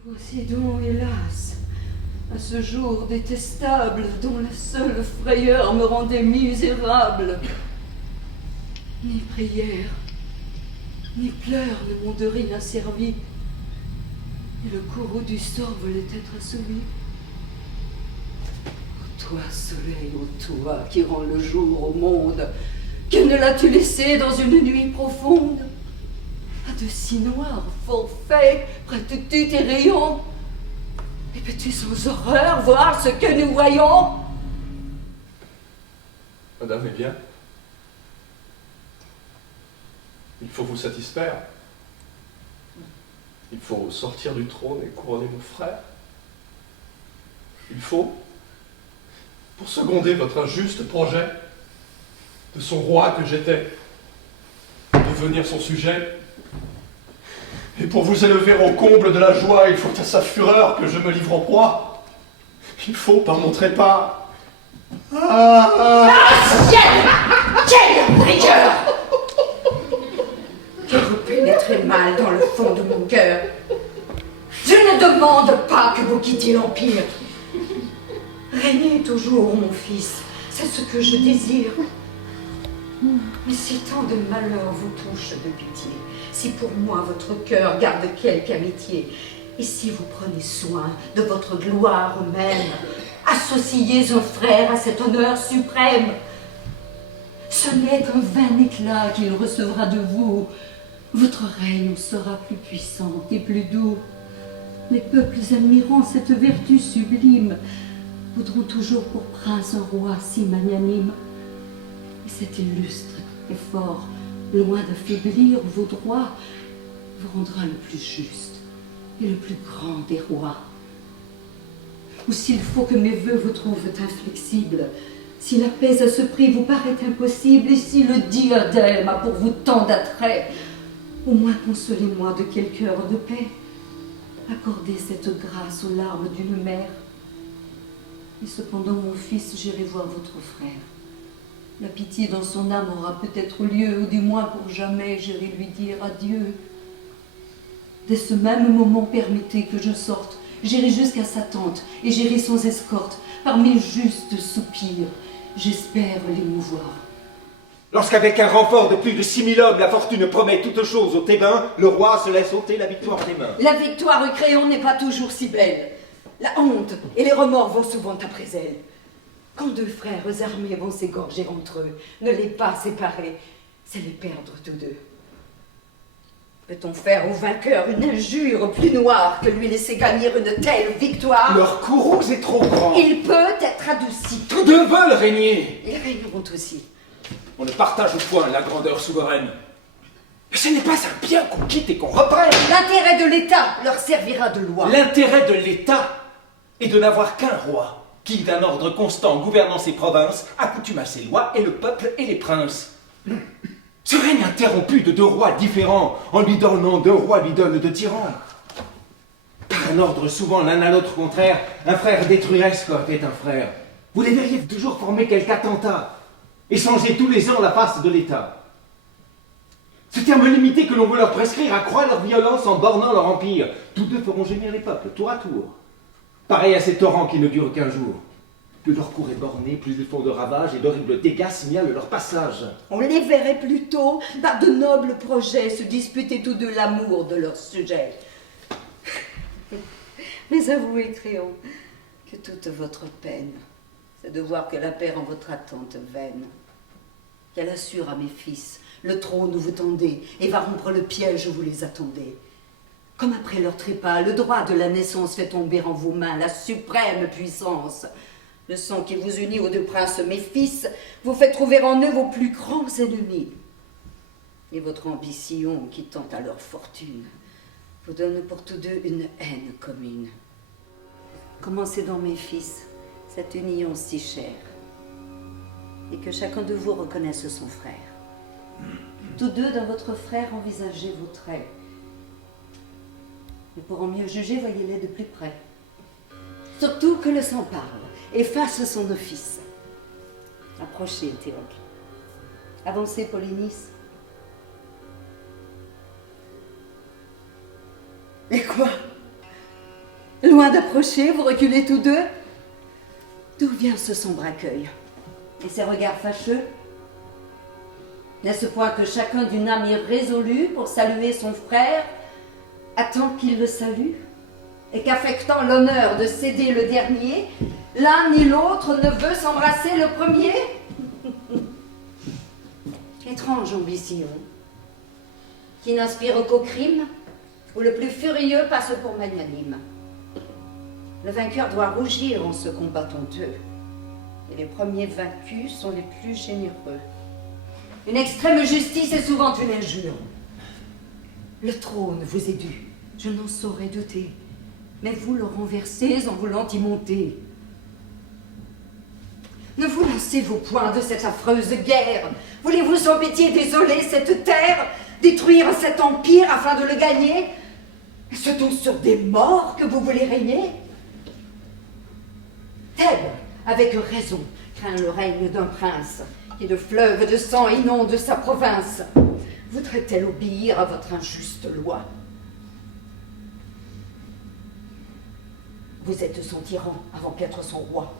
Voici donc, hélas, à ce jour détestable dont la seule frayeur me rendait misérable. Ni prière, ni pleurs ne m'ont de rien servi, et le courroux du sort voulait être assouvi. Ô toi, soleil, ô toi qui rends le jour au monde, que ne l'as-tu laissé dans une nuit profonde? À de si noirs forfaits prêtes-tu tes rayons? Et peux-tu sans horreur voir ce que nous voyons? Madame, eh bien, il faut vous satisfaire. Il faut sortir du trône et couronner mon frère. Il faut, pour seconder votre injuste projet, de son roi que j'étais, devenir son sujet. Et pour vous élever au comble de la joie, il faut à sa fureur que je me livre en proie. Il faut, par mon trépas... Quelle rigueur! Que vous pénétrez mal dans le fond de mon cœur. Je ne demande pas que vous quittiez l'Empire. Régnez toujours, mon fils, c'est ce que je désire. Mais si tant de malheurs vous touchent de pitié, si pour moi votre cœur garde quelque amitié, et si vous prenez soin de votre gloire même, associez un frère à cet honneur suprême. Ce n'est qu'un vain éclat qu'il recevra de vous. Votre règne sera plus puissant et plus doux. Les peuples admirant cette vertu sublime voudront toujours pour prince un roi si magnanime. Et cet illustre et fort, loin d'affaiblir vos droits, vous rendra le plus juste et le plus grand des rois. Ou s'il faut que mes vœux vous trouvent inflexibles, si la paix à ce prix vous paraît impossible, et si le diadème a pour vous tant d'attrait, au moins consolez-moi de quelque heure de paix. Accordez cette grâce aux larmes d'une mère. Et cependant, mon fils, j'irai voir votre frère. La pitié dans son âme aura peut-être lieu, ou du moins pour jamais, j'irai lui dire adieu. Dès ce même moment, permettez que je sorte. J'irai jusqu'à sa tente, et j'irai sans escorte, par mes justes soupirs. J'espère l'émouvoir. Lorsqu'avec un renfort de plus de 6000 hommes, la fortune promet toutes choses aux Thébains, le roi se laisse ôter la victoire des mains. La victoire, Eucréon, n'est pas toujours si belle. La honte et les remords vont souvent après elle. Quand deux frères armés vont s'égorger entre eux, ne les pas séparer, c'est les perdre tous deux. Peut-on faire au vainqueur une injure plus noire que lui laisser gagner une telle victoire? Leur courroux est trop grand. Il peut être adouci. Tous deux veulent régner. Ils régneront aussi. On ne partage point la grandeur souveraine. Mais ce n'est pas un bien qu'on quitte et qu'on reprenne. L'intérêt de l'État leur servira de loi. L'intérêt de l'État est de n'avoir qu'un roi, qui, d'un ordre constant gouvernant ses provinces, accoutume à ses lois et le peuple et les princes. Ce règne interrompu de deux rois différents, en lui donnant deux rois lui donne deux tyrans. Par un ordre souvent l'un à l'autre contraire, un frère détruirait ce qu'était un frère. Vous les verriez toujours former quelque attentat et changer tous les ans la face de l'État. Ce terme limité que l'on veut leur prescrire accroît leur violence en bornant leur empire. Tous deux feront gémir les peuples, tour à tour. Pareil à ces torrents qui ne durent qu'un jour. Plus leur cours est borné, plus ils font de ravages et d'horribles dégâts signalent leur passage. On les verrait plutôt, par de nobles projets, se disputer tous deux l'amour de leur sujet. Mais avouez, Créon, que toute votre peine, c'est de voir que la paix rend votre attente vaine. Qu'elle assure à mes fils le trône où vous tendez et va rompre le piège où vous les attendez. Comme après leur trépas, le droit de la naissance fait tomber en vos mains la suprême puissance. Le sang qui vous unit aux deux princes, mes fils, vous fait trouver en eux vos plus grands ennemis. Et votre ambition, qui tend à leur fortune, vous donne pour tous deux une haine commune. Commencez donc, mes fils, cette union si chère, et que chacun de vous reconnaisse son frère. Tous deux, dans votre frère, envisagez vos traits. Et pour en mieux juger, voyez-les de plus près. Surtout que le sang parle et fasse son office. Approchez, Théocle. Avancez, Polynice. Et quoi? loin d'approcher, vous reculez tous deux. D'où vient ce sombre accueil? Et ces regards fâcheux? N'est-ce point que chacun d'une âme irrésolue pour saluer son frère attend qu'il le salue? Et qu'affectant l'honneur de céder le dernier, l'un ni l'autre ne veut s'embrasser le premier? Étrange ambition, qui n'inspire qu'au crime, où le plus furieux passe pour magnanime. Le vainqueur doit rougir en ce combat honteux, et les premiers vaincus sont les plus généreux. Une extrême justice est souvent une injure. Le trône vous est dû, je n'en saurais douter, mais vous le renversez en voulant y monter. Ne vous lancez-vous point de cette affreuse guerre? Voulez-vous sans pitié désoler cette terre, détruire cet empire afin de le gagner? Est-ce donc sur des morts que vous voulez régner? Thèbes, avec raison, craint le règne d'un prince, qui de fleuves de sang inonde sa province. Voudrait-elle obéir à votre injuste loi? Vous êtes son tyran avant qu'être son roi.